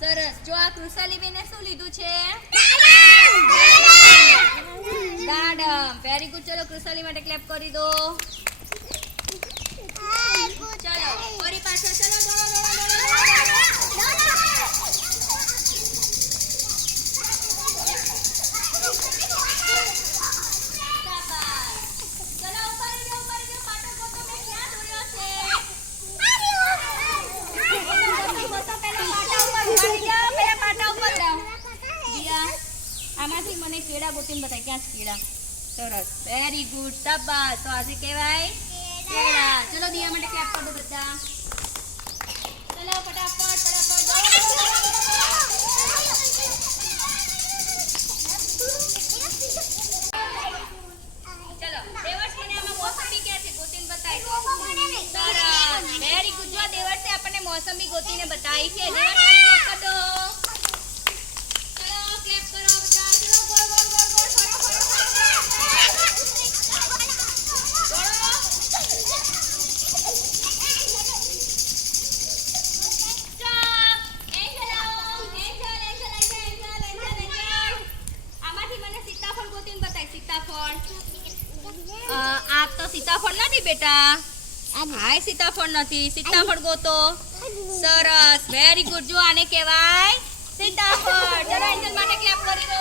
સરસ. જો આ કૃષાલી બેને શું લીધું છે? દાડમ. વેરી ગુડ ચલો કૃષાલી માટે ક્લેપ કરી દો. આમાંથી મને કેળા ગોતીને બતાય. ક્યાં છે કેળા? સરસ. વેરી ગુડ શાબાશ. તો આજે કહેવાય કેળા. ચલો દિયા માટે ક્લેપ કરો બધા. ચલો, ફટાફટ મોસંબી છે ગોતીને બતાવી દો તો સીતાફળ નથી બેટા? હાય સીતાફળ નથી. સીતાફળ ગોતો. સરસ. વેરી ગુડ જો આને કહેવાય સીતાફળ. જરા એન્જલ માટે ક્લેપ કરી દો.